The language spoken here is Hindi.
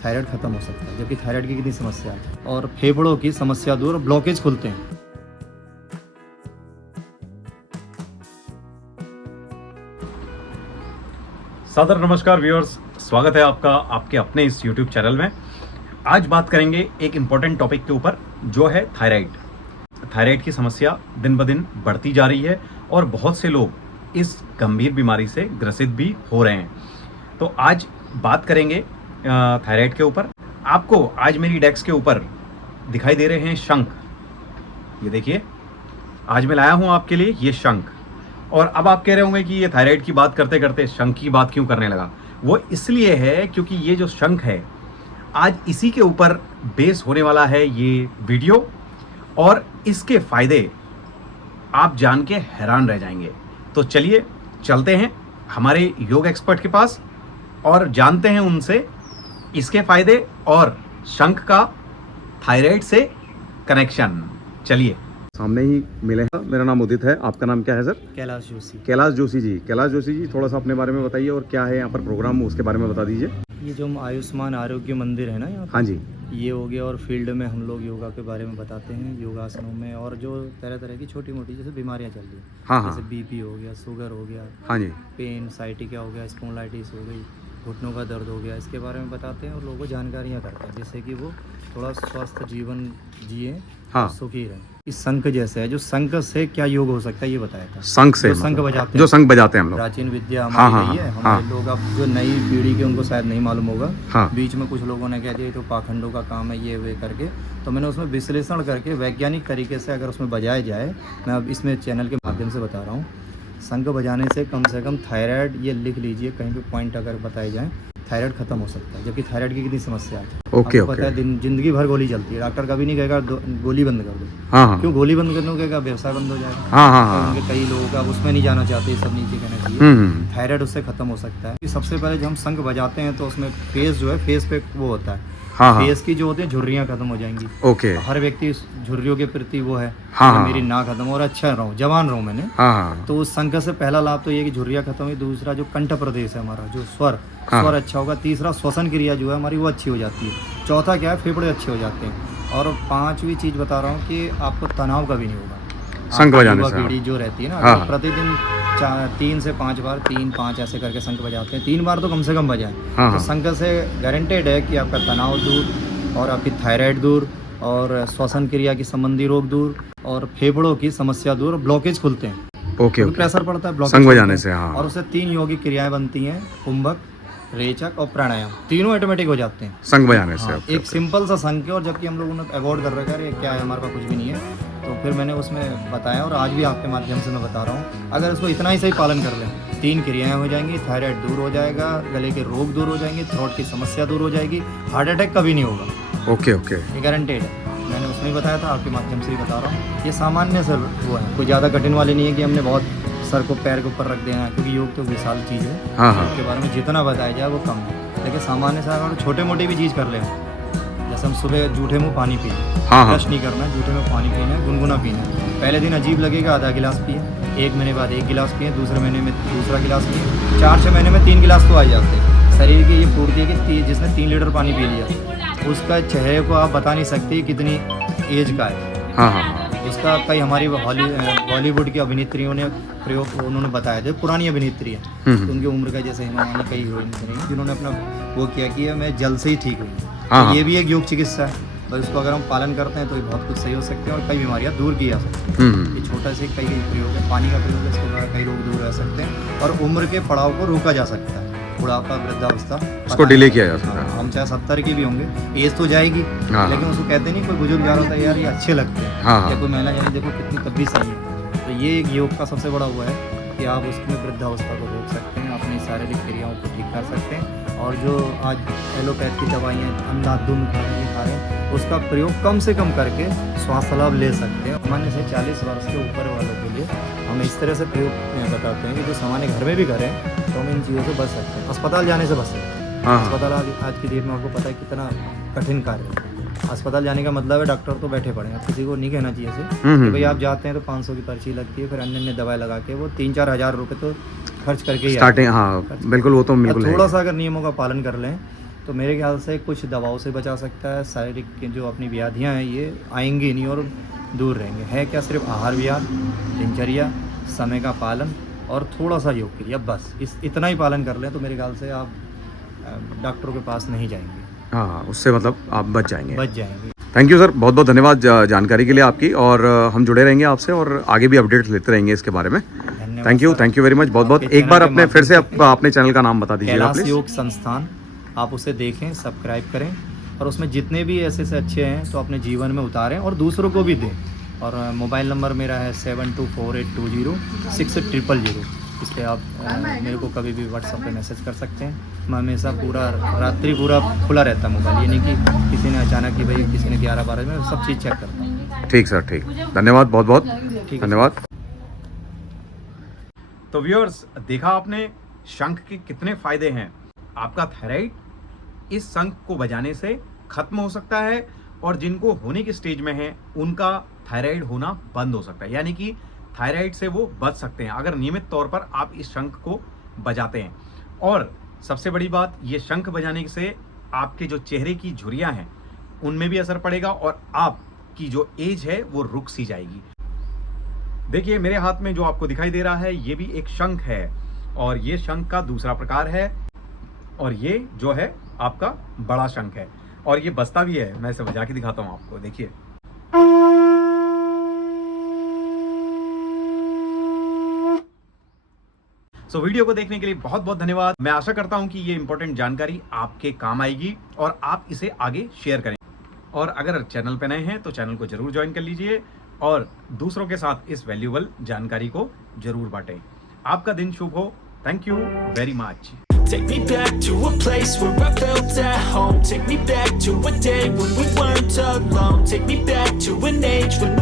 थायराइड खत्म हो सकता है। जबकि थायराइड की कितनी समस्या है, और फेफड़ों की समस्या दूर, ब्लॉकेज खुलते हैं। सादर नमस्कार व्यूअर्स, स्वागत है आपका आपके अपने इस YouTube चैनल में। आज बात करेंगे एक इम्पोर्टेंट टॉपिक के ऊपर, जो है थायराइड। थायराइड की समस्या दिन ब दिन बढ़ती जा रही है और बहुत से लोग इस गंभीर बीमारी से ग्रसित भी हो रहे हैं। तो आज बात करेंगे थायराइड के ऊपर। आपको आज मेरी डेस्क के ऊपर दिखाई दे रहे हैं शंख। ये देखिए, आज मैं लाया हूँ आपके लिए ये शंख। और अब आप कह रहे होंगे कि ये थायराइड की बात करते करते शंख की बात क्यों करने लगा। वो इसलिए है क्योंकि ये जो शंख है, आज इसी के ऊपर बेस होने वाला है ये वीडियो, और इसके फायदे आप जान के हैरान रह जाएंगे। तो चलिए चलते हैं हमारे योग एक्सपर्ट के पास और जानते हैं उनसे इसके फायदे और शंख का थायराइड से कनेक्शन। चलिए, सामने ही मिले हैं। मेरा नाम उदित है, आपका नाम क्या है सर? कैलाश जोशी। कैलाश जोशी जी। कैलाश जोशी जी, थोड़ा सा अपने बारे में बताइए और क्या है यहाँ पर प्रोग्राम, उसके बारे में बता दीजिए। ये जो हम आयुष्मान आरोग्य मंदिर है ना यहाँ पे, हाँ जी। ये हो गया। और फील्ड में हम लोग योगा के बारे में बताते हैं, योगासनों में, और जो तरह तरह की छोटी मोटी जैसे बीमारियाँ चल रही हैं, हाँ हाँ जैसे बीपी हो गया, शुगर हो गया, हाँ जी। पेन साइटिका हो गया, स्पॉन्डिलाइटिस हो गई, घुटनों का दर्द हो गया, इसके बारे में बताते हैं और लोगों को जानकारियाँ करते हैं, जिससे कि वो थोड़ा स्वस्थ जीवन जिए, हाँ। सुखी रहें। इस शंख जैसे है, जो शंख से क्या योग हो सकता है ये बताया था। शंख से जो शंख मतलब, बजाते जो हैं, शंख बजाते हैं हम लोग। प्राचीन विद्या हाँ, हमारी हाँ, रही है। हाँ, हमारे लोग, अब जो नई पीढ़ी के उनको शायद नहीं मालूम होगा। हाँ। बीच में कुछ लोगों ने कह दिया ये तो पाखंडों का काम है, ये वे करके। तो मैंने उसमें विश्लेषण करके वैज्ञानिक तरीके से अगर उसमें बजाया जाए, मैं अब इसमें चैनल के माध्यम से बता रहा हूँ। शंख बजाने से कम थायराइड, ये लिख लीजिए कहीं पे पॉइंट अगर बताए जाए, थायराइड खत्म हो सकता है। जबकि थायराइड की कितनी समस्या है, ओके पता है। जिंदगी भर गोली चलती है। डॉक्टर कभी नहीं कहेगा गोली बंद कर दो। हाँ हाँ क्यों गोली बंद करने को कहेगा, व्यवसाय बंद हो जाएगा। हाँ हाँ हाँ। उनके कई लोगों का उसमें नहीं जाना चाहते, सब नीचे कहना चाहिए। थायराइड उससे खत्म हो सकता है। सबसे पहले जब हम शंख बजाते हैं तो उसमें फेस जो है, फेस पे वो होता है, हाँ हाँ। फेस की जो होती है झुर्रियाँ खत्म हो जाएंगी। ओके। हर व्यक्ति झुर्रियों के प्रति वो है, हाँ, हाँ। मेरी ना खत्म हो और अच्छा रहूं, जवान रहूं मैंने। हाँ हाँ। तो उस शंख से पहला लाभ तो ये कि झुर्रियाँ खत्म हुई। दूसरा जो कंठ प्रदेश है हमारा, जो स्वर हाँ। स्वर अच्छा होगा। तीसरा श्वसन क्रिया जो है हमारी वो अच्छी हो जाती है। चौथा क्या है, फेफड़े अच्छे हो जाते हैं। और पांचवी चीज़ बता रहा हूँ कि आपको तनाव कभी नहीं होगा शंख बजाने से। पीढ़ी जो रहती है ना, हाँ। अगर प्रतिदिन 3 से 5 बार, 3-5 ऐसे करके शंख बजाते हैं, 3 बार तो कम से कम बजाएं। हाँ, तो हाँ। शंख से गारंटेड है कि आपका तनाव दूर, और आपकी थायराइड दूर, और श्वसन क्रिया की संबंधी रोग दूर, और फेफड़ों की समस्या दूर, और ब्लॉकेज खुलते हैं। Okay okay. प्रेशर पड़ता है, ब्लॉकेज शंख खुलते बजाने हैं। से, हाँ। और उससे 3 यौगिक क्रियाएं बनती हैं, कुंभक, रेचक और प्राणायाम। तीनों ऑटोमेटिक हो जाते हैं शंख बजाने से। हाँ, ओके, एक ओके। सिंपल सा शंख है। और जबकि हम लोगों ने अवॉइड कर रखा है, क्या है हमारे पास कुछ भी नहीं है, तो फिर मैंने उसमें बताया और आज भी आपके माध्यम से मैं बता रहा हूँ। अगर इसको इतना ही सही पालन कर लें, 3 क्रियाएं हो जाएंगी, थायराइड दूर हो जाएगा, गले के रोग दूर हो जाएंगे, थ्रोट की समस्या दूर हो जाएगी, हार्ट अटैक कभी नहीं होगा। Okay okay. ये गारंटेड है। मैंने उसमें ही बताया था, आपके माध्यम से ही बता रहा हूँ। ये सामान्य सर वो है, कोई ज़्यादा कठिन वाली नहीं है कि हमने बहुत सर को पैर के ऊपर रख देना है, क्योंकि योग तो विशाल चीज़ है। हाँ हाँ। उसके बारे में जितना बताया जाए वो कम है। लेकिन सामान्य से अगर छोटे मोटे भी चीज़ कर लें, जैसे हम सुबह जूठे मुँह पानी पिए, हाँ हाँ। ब्रश नहीं करना है, जूठे मुँह पानी पीना है, गुनगुना पीना है। पहले दिन अजीब लगेगा, आधा गिलास पिए, 1 महीने बाद 1 गिलास पिए, दूसरे महीने में दूसरा गिलास पिए, 4-6 महीने में 3 गिलास तो आ जाते हैं। शरीर की ये पूर्ति है कि जिसने 3 लीटर पानी पी लिया, उसका चेहरे को आप बता नहीं सकते कितनी एज का है। हाँ हाँ। उसका कई हमारी बॉलीवुड की अभिनेत्रियों ने प्रयोग उन्होंने बताया, जो पुरानी अभिनेत्री है, तो उनकी उम्र का, जैसे हेमा मालिनी, कई हीरोइन रही जिन्होंने अपना वो किया कि मैं जल्द से ही ठीक हुई। हाँ, तो ये भी एक योग चिकित्सा है। बस इसको अगर हम पालन करते हैं तो ये बहुत कुछ सही हो सकते हैं और कई बीमारियां दूर की जा सकती हैं। ये छोटा से कई प्रयोग है, पानी का प्रयोग है, इसके द्वारा कई रोग दूर रह सकते हैं और उम्र के पड़ाव को रोका जा सकता है। बुढ़ापा, वृद्धावस्था उसको डिले किया जा सकता है। हम चाहे 70 के भी होंगे, एज तो जाएगी, हाँ। लेकिन उसको कहते नहीं, कोई बुजुर्ग जा रहा होता है यार ये अच्छे लगते हैं, हाँ। या कोई महिला जानी देखो कितनी तब भी सही है। तो ये एक योग का सबसे बड़ा हुआ है कि आप उसमें वृद्धावस्था को रोक सकते हैं, अपनी शारीरिक क्रियाओं को ठीक कर सकते हैं। और जो आज एलोपैथ की दवाइयाँ अंधाधुंध खा रहे हैं, उसका प्रयोग कम से कम करके स्वास्थ्य लाभ ले सकते हैं। सामान्य से 40 वर्ष के ऊपर वालों के लिए हम इस तरह से प्रयोग बताते हैं कि जो सामान्य घर में भी करें तो हम इन चीज़ों से बच सकते हैं, अस्पताल जाने से बच सकते हैं। हाँ। अस्पताल आज की डेट में आपको पता है कितना कठिन कार्य है। अस्पताल जाने का मतलब है डॉक्टर तो बैठे पड़े हैं, आप किसी को नहीं कहना चाहिए ऐसे कि भाई आप जाते हैं तो 500 की पर्ची लगती है, फिर अन्य अन्य दवाई लगा के वो 3-4 हज़ार रुपये तो खर्च करके ही स्टार्टिंग। हाँ बिल्कुल, वो तो बिल्कुल है। थोड़ा सा अगर नियमों का पालन कर लें तो मेरे ख्याल से कुछ दवाओं से बचा सकता है। शारीरिक की जो अपनी व्याधियाँ हैं ये आएंगी नहीं और दूर रहेंगे। है क्या, सिर्फ आहार विहार, दिनचर्या, समय का पालन और थोड़ा सा योग क्रिया, बस इतना ही पालन कर लें तो मेरे ख्याल से आप डॉक्टरों के पास नहीं जाएंगे, हाँ, उससे मतलब आप बच जाएंगे। बच जाएंगे। थैंक यू सर, बहुत बहुत धन्यवाद जानकारी के लिए आपकी, और हम जुड़े रहेंगे आपसे और आगे भी अपडेट्स लेते रहेंगे इसके बारे में। धन्यवाद। थैंक यू वेरी मच, बहुत बहुत। आपके एक बार चैनल के अपने फिर से माध्यम से अपने चैनल का नाम बता दीजिएगा कैलाश प्लीज। योग संस्थान, आप उसे देखें, सब्सक्राइब करें और उसमें जितने भी ऐसे से अच्छे हैं तो अपने जीवन में उतारें और दूसरों को भी दें। और मोबाइल नंबर मेरा है 7248206000। इस पर आप मेरे को कभी भी व्हाट्सएप पे मैसेज कर सकते हैं। मैं हमेशा रात्रि पूरा खुला रहता है मोबाइल, ये नहीं कि किसी ने अचानक कि भाई किसी ने 11-12 में सब चीज़ चेक करता हूँ। ठीक सर, ठीक, धन्यवाद, बहुत बहुत ठीक है। धन्यवाद। तो व्यूअर्स, देखा आपने शंख के कितने फायदे हैं। आपका थायराइड इस शंख को बजाने से खत्म हो सकता है, और जिनको होने की स्टेज में है उनका थायराइड होना बंद हो सकता है, यानी कि थायराइड से वो बच सकते हैं अगर नियमित तौर पर आप इस शंख को बजाते हैं। और सबसे बड़ी बात, ये शंख बजाने से आपके जो चेहरे की झुर्रियां हैं उनमें भी असर पड़ेगा और आपकी जो एज है वो रुक सी जाएगी। देखिए मेरे हाथ में जो आपको दिखाई दे रहा है ये भी एक शंख है, और ये शंख का दूसरा प्रकार है, और ये जो है आपका बड़ा शंख है, और ये बजता भी है। मैं इसे बजा के दिखाता हूं आपको, देखिए। वीडियो को देखने के लिए बहुत बहुत धन्यवाद। मैं आशा करता हूं कि ये इंपॉर्टेंट जानकारी आपके काम आएगी और आप इसे आगे शेयर करें। और अगर चैनल पे नए हैं तो चैनल को जरूर ज्वाइन कर लीजिए और दूसरों के साथ इस वैल्यूएबल जानकारी को जरूर बांटें। आपका दिन शुभ हो। Thank you very much. Take me back to a place where I felt at home. Take me back to a day when we weren't alone. Take me back to an age when we